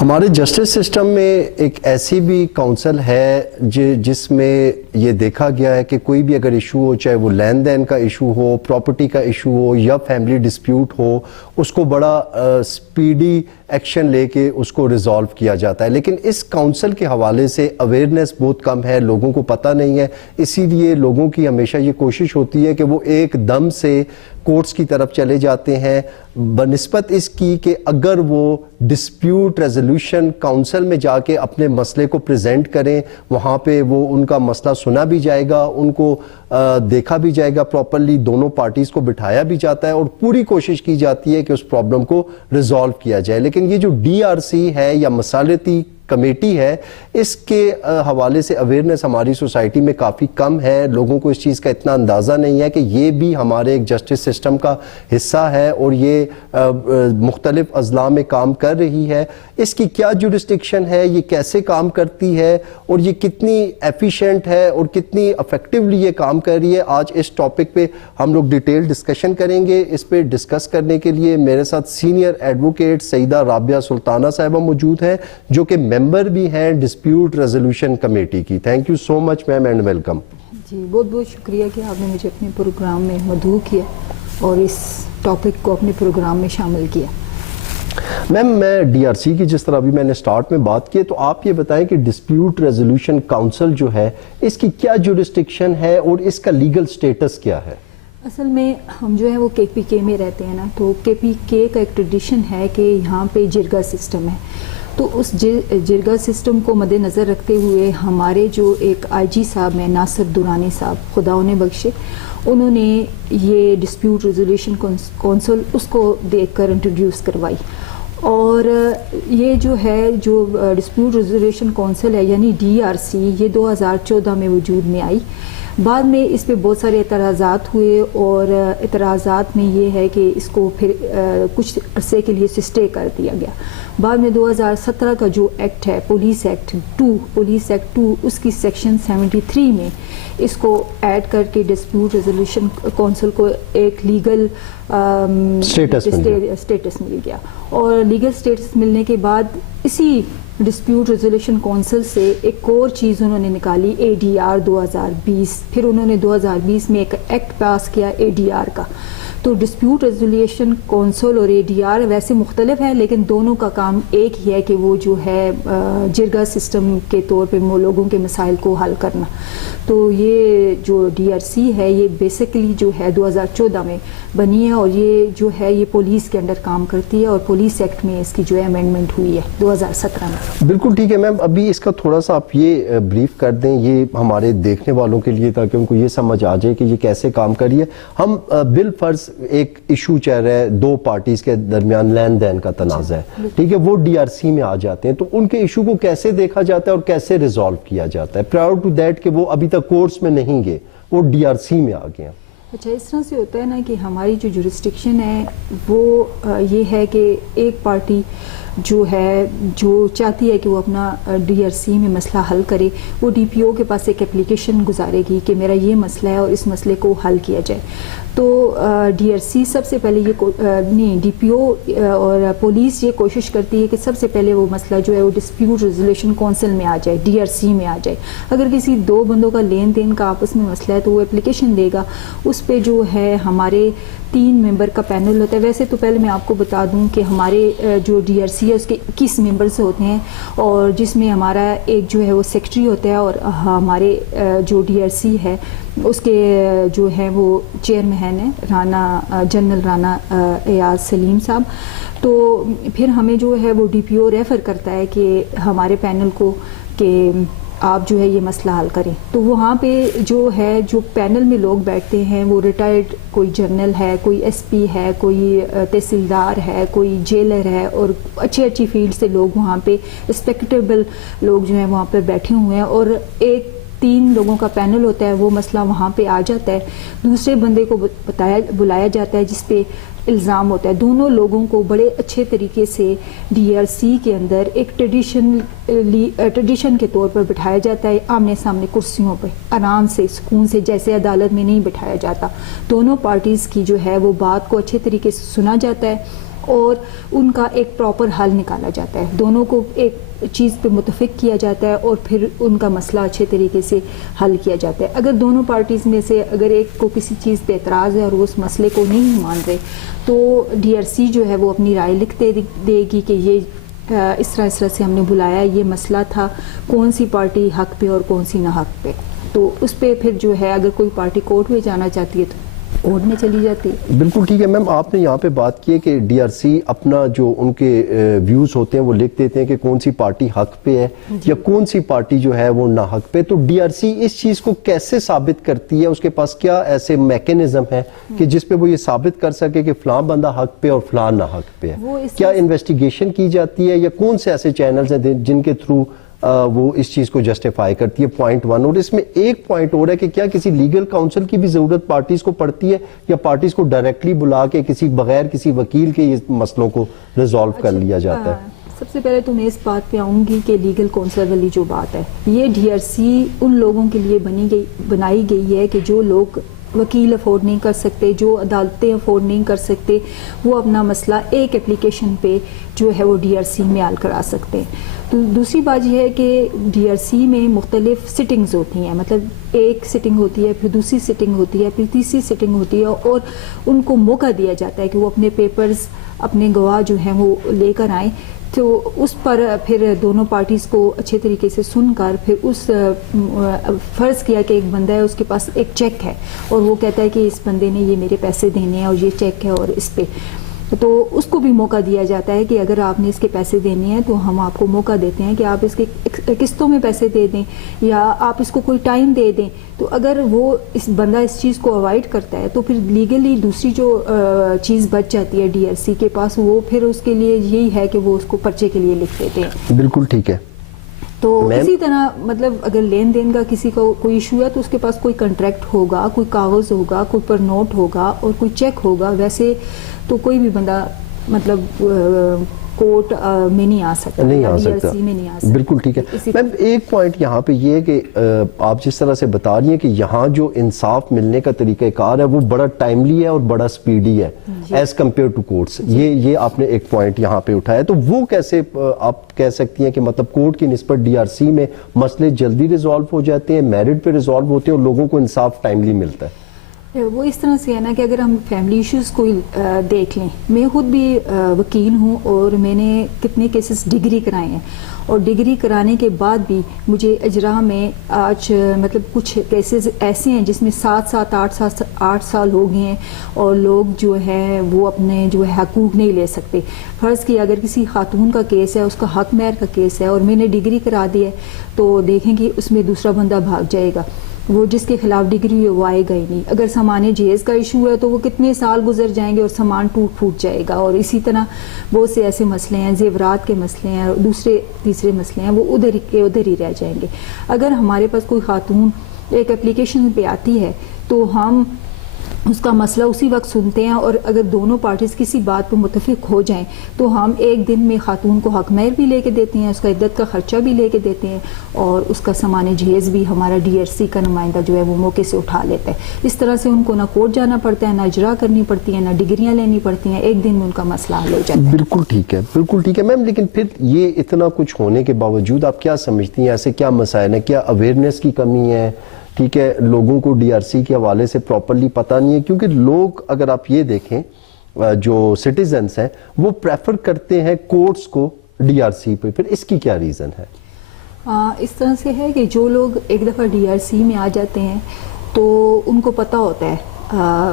ہمارے justice system میں ایک ایسی بھی کونسل ہے جس میں یہ دیکھا گیا ہے کہ کوئی بھی اگر ایشو ہو، چاہے وہ لین دین کا ایشو ہو، پراپرٹی کا ایشو ہو یا فیملی ڈسپیوٹ ہو، اس کو بڑا سپیڈی ایکشن لے کے اس کو ریزالو کیا جاتا ہے. لیکن اس کونسل کے حوالے سے اویئرنیس بہت کم ہے، لوگوں کو پتہ نہیں ہے. اسی لیے لوگوں کی ہمیشہ یہ کوشش ہوتی ہے کہ وہ ایک دم سے کورٹس کی طرف چلے جاتے ہیں بنسبت اس کی کہ اگر وہ ڈسپیوٹ ریزولوشن کونسل میں جا کے اپنے مسئلے کو پریزنٹ کریں، وہاں پہ وہ ان کا مسئلہ سنا بھی جائے گا، ان کو دیکھا بھی جائے گا پراپرلی، دونوں پارٹیز کو بٹھایا بھی جاتا ہے اور پوری کوشش کی جاتی ہے کہ اس پرابلم کو ریزالو کیا جائے. لیکن یہ جو DRC ہے یا مصالحتی کمیٹی ہے، اس کے حوالے سے اویئرنیس ہماری سوسائٹی میں کافی کم ہے. لوگوں کو اس چیز کا اتنا اندازہ نہیں ہے کہ یہ بھی ہمارے ایک جسٹس سسٹم کا حصہ ہے اور یہ مختلف اضلاع میں کام کر رہی ہے. اس کی کیا جورسڈکشن ہے، یہ کیسے کام کرتی ہے اور یہ کتنی ایفیشینٹ ہے اور کتنی افیکٹولی یہ کام کر رہی ہے، آج اس ٹاپک پہ ہم لوگ ڈیٹیل ڈسکشن کریں گے. اس پہ ڈسکس کرنے کے لیے میرے ساتھ سینئر ایڈوکیٹ سیدہ رابعہ سلطانہ صاحبہ موجود ہیں، جو کہ ممبر بھی ہیں ڈسپیوٹ ریزولوشن کمیٹی کی. Thank you so much ma'am and welcome. جی بہت بہت شکریہ کہ آپ نے مجھے اپنے پروگرام میں مدعو کیا اور اس ٹاپک کو اپنے پروگرام میں شامل کیا. میم میں DRC کی جس طرح ابھی میں نے سٹارٹ میں بات کی، تو آپ یہ بتائیں کہ ڈسپیوٹ ریزولوشن کونسل جو ہے اس کی کیا جورسڈکشن ہے اور اس کا لیگل سٹیٹس کیا ہے؟ اصل میں ہم جو ہے وہ KPK میں رہتے ہیں نا، تو KPK کا ایک ٹریڈیشن ہے کہ یہاں پہ جرگہ سسٹم ہے. تو اس جرگہ سسٹم کو مد نظر رکھتے ہوئے ہمارے جو ایک IG صاحب ہیں ناصر درانی صاحب، خدا انہیں بخشے، انہوں نے یہ ڈسپیوٹ ریزولوشن کونسل اس کو دیکھ کر انٹروڈیوس کروائی. اور یہ جو ہے جو ڈسپیوٹ ریزولوشن کونسل ہے یعنی DRC، یہ 2014 میں وجود میں آئی. بعد میں اس پہ بہت سارے اعتراضات ہوئے اور اعتراضات میں یہ ہے کہ اس کو پھر کچھ عرصے کے لیے سسٹے کر دیا گیا. بعد میں 2017 کا جو ایکٹ ہے پولیس ایکٹ 2 اس کی سیکشن 73 میں اس کو ایڈ کر کے ڈسپیوٹ ریزولوشن کونسل کو ایک لیگل سٹیٹس مل گیا. اور لیگل سٹیٹس ملنے کے بعد اسی ڈسپیوٹ ریزولوشن کونسل سے ایک اور چیز انہوں نے نکالی ADR 2020. پھر انہوں نے 2020 میں ایک ایکٹ پاس کیا ADR کا. تو ڈسپیوٹ ریزولیشن کونسل اور ADR ویسے مختلف ہیں لیکن دونوں کا کام ایک ہی ہے کہ وہ جو ہے جرگہ سسٹم کے طور پہ لوگوں کے مسائل کو حل کرنا. تو یہ جو DRC ہے یہ بیسیکلی جو ہے 2014 میں بنی ہے اور یہ جو ہے یہ پولیس کے انڈر کام کرتی ہے اور پولیس ایکٹ میں اس کی جو ہے امینڈمنٹ ہوئی ہے 2017 میں. بالکل ٹھیک ہے میم. ابھی اس کا تھوڑا سا آپ یہ بریف کر دیں یہ ہمارے دیکھنے والوں کے لیے تاکہ ان کو یہ سمجھ آ جائے کہ یہ کیسے کام کر رہی ہے. ہم بالفرض ایک ایشو چل رہا ہے، دو پارٹیز کے درمیان لین دین کا تنازع ہے، ٹھیک ہے، وہ DRC میں آ جاتے ہیں، تو ان کے ایشو کو کیسے دیکھا جاتا ہے اور کیسے ریزالو کیا جاتا ہے پرائر ٹو دیٹ کہ وہ ابھی تک کورٹس میں نہیں گئے، وہ DRC میں آ گئے؟ اچھا، اس طرح سے ہوتا ہے نا کہ ہماری جو جورسڈکشن ہے وہ یہ ہے کہ ایک پارٹی جو ہے جو چاہتی ہے کہ وہ اپنا DRC میں مسئلہ حل کرے، وہ DPO کے پاس ایک اپلیکیشن گزارے گی کہ میرا یہ مسئلہ ہے اور اس مسئلے کو حل کیا جائے. تو DRC سب سے پہلے یہ DPO اور پولیس یہ کوشش کرتی ہے کہ سب سے پہلے وہ مسئلہ جو ہے وہ ڈسپیوٹ ریزولیشن کونسل میں آ جائے، DRC میں آ جائے. اگر کسی دو بندوں کا لین دین کا آپس میں مسئلہ ہے تو وہ اپلیکیشن دے گا، اس پہ جو ہے ہمارے 3 ممبر کا پینل ہوتا ہے. ویسے تو پہلے میں آپ کو بتا دوں کہ ہمارے جو DRC ہے اس کے 21 ممبرس ہوتے ہیں اور جس میں ہمارا ایک جو ہے وہ سیکرٹری ہوتا ہے اور ہمارے جو DRC ہے اس کے جو ہے وہ چیئرمین ہیں جنرل رانا ایاز سلیم صاحب. تو پھر ہمیں جو ہے وہ DPO ریفر کرتا ہے کہ ہمارے پینل کو کہ آپ جو ہے یہ مسئلہ حل کریں. تو وہاں پہ جو ہے جو پینل میں لوگ بیٹھتے ہیں وہ ریٹائرڈ کوئی جنرل ہے، کوئی SP ہے، کوئی تحصیلدار ہے، کوئی جیلر ہے اور اچھی فیلڈ سے لوگ وہاں پہ رسپیکٹیبل لوگ جو ہیں وہاں پہ بیٹھے ہوئے ہیں. اور ایک 3 لوگوں کا پینل ہوتا ہے، وہ مسئلہ وہاں پہ آ جاتا ہے، دوسرے بندے کو بلایا جاتا ہے جس پہ الزام ہوتا ہے. دونوں لوگوں کو بڑے اچھے طریقے سے DRC کے اندر ایک ٹریڈیشن کے طور پر بٹھایا جاتا ہے، آمنے سامنے کرسیوں پہ آرام سے سکون سے، جیسے عدالت میں نہیں بٹھایا جاتا. دونوں پارٹیز کی جو ہے وہ بات کو اچھے طریقے سے سنا جاتا ہے اور ان کا ایک پراپر حل نکالا جاتا ہے, دونوں کو ایک چیز پہ متفق کیا جاتا ہے اور پھر ان کا مسئلہ اچھے طریقے سے حل کیا جاتا ہے. اگر دونوں پارٹیز میں سے اگر ایک کو کسی چیز پہ اعتراض ہے اور وہ اس مسئلے کو نہیں مان رہے تو ڈی آر سی جو ہے وہ اپنی رائے لکھ دے گی کہ یہ اس طرح سے ہم نے بلایا, یہ مسئلہ تھا, کون سی پارٹی حق پہ اور کون سی نہ حق پہ. تو اس پہ پھر جو ہے اگر کوئی پارٹی کورٹ میں جانا چاہتی ہے تو کورٹ میں چلی جاتی ہے. بالکل ٹھیک ہے میم, آپ نے یہاں پہ بات کی ہے کہ ڈی آر سی اپنا جو ان کے ویوز ہوتے ہیں وہ لکھ دیتے ہیں کہ کون سی پارٹی حق پہ ہے یا کون سی پارٹی جو ہے وہ نہ حق پہ. تو ڈی آر سی اس چیز کو کیسے ثابت کرتی ہے, اس کے پاس کیا ایسے میکینزم ہے کہ جس پہ وہ یہ ثابت کر سکے کہ فلاں بندہ حق پہ اور فلاں نہ حق پہ ہے؟ کیا انویسٹیگیشن کی جاتی ہے یا کون سے ایسے چینلز ہیں جن کے تھرو وہ اس چیز کو جسٹیفائی کرتی ہے؟ پوائنٹ 1. اور اس میں ایک پوائنٹ اور ہے کہ کیا کسی لیگل کاؤنسل کی بھی ضرورت پارٹیز کو پڑتی ہے یا پارٹیز کو ڈائریکٹلی بلا کے بغیر کسی وکیل کے یہ مسئلوں کو ریزالو کر لیا جاتا ہے؟ سب سے پہلے تو میں اس بات پہ آؤں گی کہ لیگل کاؤنسل والی جو بات ہے, یہ ڈی آر سی ان لوگوں کے لیے بنائی گئی ہے کہ جو لوگ وکیل افورڈ نہیں کر سکتے, جو عدالتیں افورڈ نہیں کر سکتے, وہ اپنا مسئلہ ایک اپلیکیشن پہ جو ہے وہ ڈی آر سی میں حل کرا سکتے ہیں. تو دوسری بات یہ ہے کہ ڈی آر سی میں مختلف سٹنگز ہوتی ہیں, مطلب ایک سٹنگ ہوتی ہے, پھر دوسری سٹنگ ہوتی ہے, پھر تیسری سٹنگ ہوتی ہے, اور ان کو موقع دیا جاتا ہے کہ وہ اپنے پیپرز, اپنے گواہ جو ہیں وہ لے کر آئیں. تو اس پر پھر دونوں پارٹیز کو اچھے طریقے سے سن کر پھر اس فرض کیا کہ ایک بندہ ہے, اس کے پاس ایک چیک ہے اور وہ کہتا ہے کہ اس بندے نے یہ میرے پیسے دینے ہیں اور یہ چیک ہے اور اس پہ, تو اس کو بھی موقع دیا جاتا ہے کہ اگر آپ نے اس کے پیسے دینے ہیں تو ہم آپ کو موقع دیتے ہیں کہ آپ اس کے قسطوں میں پیسے دے دیں یا آپ اس کو کوئی ٹائم دے دیں. تو اگر وہ اس بندہ اس چیز کو اوائڈ کرتا ہے تو پھر لیگلی دوسری جو چیز بچ جاتی ہے ڈی آر سی کے پاس, وہ پھر اس کے لیے یہی ہے کہ وہ اس کو پرچے کے لیے لکھ دیتے ہیں. بالکل ٹھیک ہے. تو اسی طرح مطلب اگر لین دین کا کسی کو کوئی ایشو ہے تو اس کے پاس کوئی کنٹریکٹ ہوگا, کوئی کاغذ ہوگا, کوئی پر نوٹ ہوگا اور کوئی چیک ہوگا. ویسے تو کوئی بھی بندہ مطلب کورٹ میں نہیں آ سکتا, نہیں آ سکتا. میں نہیں آ سکتا. بالکل ٹھیک ہے میم. ایک پوائنٹ یہاں پہ یہ ہے کہ آپ جس طرح سے بتا رہی ہیں کہ یہاں جو انصاف ملنے کا طریقہ کار ہے وہ بڑا ٹائملی ہے اور بڑا سپیڈی ہے ایز کمپیئر ٹو کورٹس. یہ آپ نے ایک پوائنٹ یہاں پہ اٹھایا. تو وہ کیسے آپ کہہ سکتی ہیں کہ مطلب کورٹ کی نسبت ڈی آر سی میں مسئلے جلدی ریزالو ہو جاتے ہیں, میرٹ پہ ریزالو ہوتے ہیں اور لوگوں کو انصاف ٹائملی ملتا ہے؟ وہ اس طرح سے ہے نا کہ اگر ہم فیملی ایشوز کو دیکھ لیں, میں خود بھی وکیل ہوں اور میں نے کتنے کیسز ڈگری کرائے ہیں, اور ڈگری کرانے کے بعد بھی مجھے اجرا میں آج مطلب کچھ کیسز ایسے ہیں جس میں 7-8 سال ہو گئے ہیں اور لوگ جو ہے وہ اپنے جو ہے حقوق نہیں لے سکتے. فرض کیا اگر کسی خاتون کا کیس ہے, اس کا حق مہر کا کیس ہے اور میں نے ڈگری کرا دی ہے, تو دیکھیں کہ اس میں دوسرا بندہ بھاگ جائے گا, وہ جس کے خلاف ڈگری ہوئی وہ آئے گا ہی نہیں. اگر سامان جہیز کا ایشو ہے تو وہ کتنے سال گزر جائیں گے اور سامان ٹوٹ پھوٹ جائے گا. اور اسی طرح بہت سے ایسے مسئلے ہیں, زیورات کے مسئلے ہیں, دوسرے تیسرے مسئلے ہیں, وہ ادھر کے ادھر ہی رہ جائیں گے. اگر ہمارے پاس کوئی خاتون ایک اپلیکیشن پہ آتی ہے تو ہم اس کا مسئلہ اسی وقت سنتے ہیں, اور اگر دونوں پارٹیز کسی بات پہ متفق ہو جائیں تو ہم ایک دن میں خاتون کو حق مہر بھی لے کے دیتے ہیں, اس کا عدت کا خرچہ بھی لے کے دیتے ہیں, اور اس کا سامان جہیز بھی ہمارا ڈی آر سی کا نمائندہ جو ہے وہ موقع سے اٹھا لیتا ہے. اس طرح سے ان کو نہ کورٹ جانا پڑتا ہے, نہ اجرا کرنی پڑتی ہے, نہ ڈگریاں لینی پڑتی ہیں, ایک دن میں ان کا مسئلہ حل ہو جاتا ہے. بالکل ٹھیک ہے, بالکل ٹھیک ہے میم. لیکن پھر یہ اتنا کچھ ہونے کے باوجود آپ کیا سمجھتی ہیں ایسے کیا مسائل ہیں؟ کیا اویئرنیس کی کمی ہے؟ ٹھیک ہے, لوگوں کو ڈی آر سی کے حوالے سے پراپرلی پتہ نہیں ہے, کیونکہ لوگ اگر آپ یہ دیکھیں جو سٹیزنز ہیں وہ پریفر کرتے ہیں کورٹس کو ڈی آر سی پہ. پھر اس کی کیا ریزن ہے؟ اس طرح سے ہے کہ جو لوگ ایک دفعہ ڈی آر سی میں آ جاتے ہیں تو ان کو پتہ ہوتا ہے,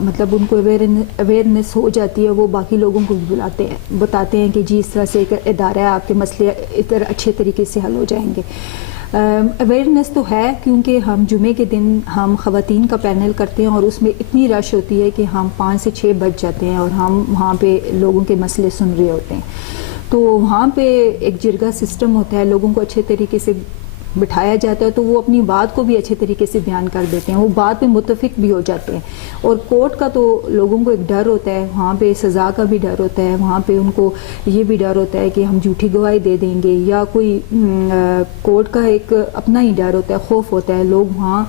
مطلب ان کو اویئرنیس ہو جاتی ہے, وہ باقی لوگوں کو بھی بلاتے ہیں, بتاتے ہیں کہ جی اس طرح سے ایک ادارہ ہے, آپ کے مسئلے اچھے طریقے سے حل ہو جائیں گے. اویئرنیس تو ہے, کیونکہ ہم جمعے کے دن ہم خواتین کا پینل کرتے ہیں اور اس میں اتنی رش ہوتی ہے کہ ہم 5 سے 6 بج جاتے ہیں اور ہم وہاں پہ لوگوں کے مسئلے سن رہے ہوتے ہیں. تو وہاں پہ ایک جرگہ سسٹم ہوتا ہے, لوگوں کو اچھے طریقے سے بٹھایا جاتا ہے, تو وہ اپنی بات کو بھی اچھے طریقے سے بیان کر دیتے ہیں, وہ بات پہ متفق بھی ہو جاتے ہیں. اور کورٹ کا تو لوگوں کو ایک ڈر ہوتا ہے, وہاں پہ سزا کا بھی ڈر ہوتا ہے, وہاں پہ ان کو یہ بھی ڈر ہوتا ہے کہ ہم جھوٹی گواہی دے دیں گے, یا کوئی کورٹ کا ایک اپنا ہی ڈر ہوتا ہے, خوف ہوتا ہے. لوگ وہاں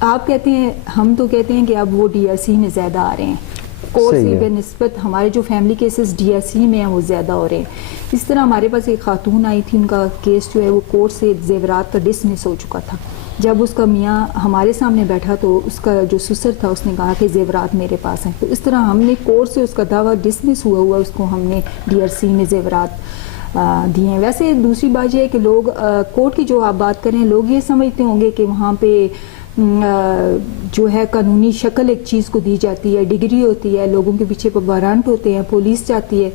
آپ کہتے ہیں, ہم تو کہتے ہیں کہ اب وہ ڈی آر سی میں زیادہ آ رہے ہیں. کورٹ صحیح سے ہے۔ بے نسبت ہمارے جو family cases D R C میں ہیں وہ زیادہ ہو رہے ہیں. اس طرح ہمارے پاس ایک خاتون آئی تھی, ان کا کیس جو ہے وہ کورٹ سے زیورات کا ڈسمس ہو چکا تھا. جب اس کا میاں ہمارے سامنے بیٹھا تو اس کا جو سسر تھا اس نے کہا کہ زیورات میرے پاس ہیں. تو اس طرح ہم نے کورٹ سے اس کا دعویٰ ڈسمس ہوا اس کو ہم نے ڈی آر سی میں زیورات دیے ہیں. ویسے دوسری بات یہ ہے کہ لوگ کورٹ کی جو آپ بات کریں, لوگ یہ سمجھتے ہوں گے کہ وہاں پہ جو ہے قانونی شکل ایک چیز کو دی جاتی ہے, ڈگری ہوتی ہے, لوگوں کے پیچھے وارنٹ ہوتے ہیں, پولیس جاتی ہے,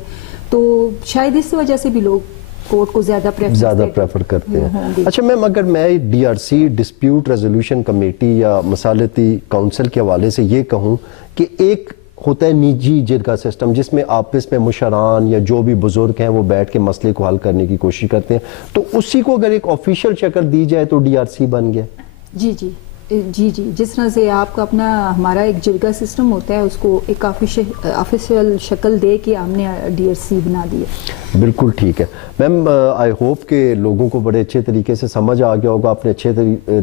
تو شاید اس وجہ سے بھی لوگ کورٹ کو زیادہ پریفر کرتے ہیں. اچھا میم, اگر میں D R C dispute resolution committee یا مصالحتی کونسل کے حوالے سے یہ کہوں کہ ایک ہوتا ہے نجی جرگہ سسٹم جس میں آپس میں مشران یا جو بھی بزرگ ہیں وہ بیٹھ کے مسئلے کو حل کرنے کی کوشش کرتے ہیں, تو اسی کو اگر ایک آفیشیل شکل دی جائے تو ڈی آر سی بن گیا. جی جی جی جی جس طرح سے آپ کا اپنا ہمارا ایک جرگہ سسٹم ہوتا ہے اس کو ایک آفیشیل شکل دے کے ہم نے ڈی آر سی بنا دی ہے. بالکل ٹھیک ہے میم, آئی ہوپ کہ لوگوں کو بڑے اچھے طریقے سے سمجھ آ گیا ہوگا. آپ نے اچھے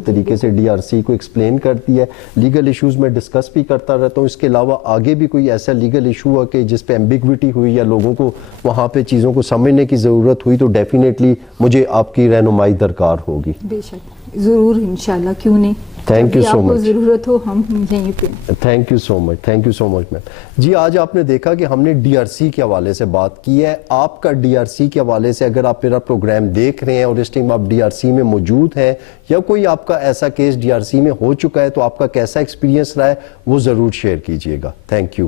طریقے سے ڈی آر سی کو ایکسپلین کر دیا ہے. لیگل ایشوز میں ڈسکس بھی کرتا رہتا ہوں, اس کے علاوہ آگے بھی کوئی ایسا لیگل ایشو ہوا کہ جس پہ ایمبیگوٹی ہوئی یا لوگوں کو وہاں پہ چیزوں کو سمجھنے کی ضرورت ہوئی تو ڈیفینیٹلی مجھے آپ کی رہنمائی درکار ہوگی. بے شک ضرور, انشاءاللہ, کیوں نہیں. Thank you so much. ضرورت ہو ہم یہیں پہ. Thank you so much, thank you so much ma'am. جی آج آپ نے دیکھا کہ ہم نے ڈی آر سی کے حوالے سے بات کی ہے. آپ کا ڈی آر سی کے حوالے سے اگر آپ میرا پروگرام دیکھ رہے ہیں اور اس ٹائم آپ ڈی آر سی میں موجود ہیں یا کوئی آپ کا ایسا کیس ڈی آر سی میں ہو چکا ہے تو آپ کا کیسا ایکسپیرینس رہا ہے وہ ضرور شیئر کیجئے گا. Thank you.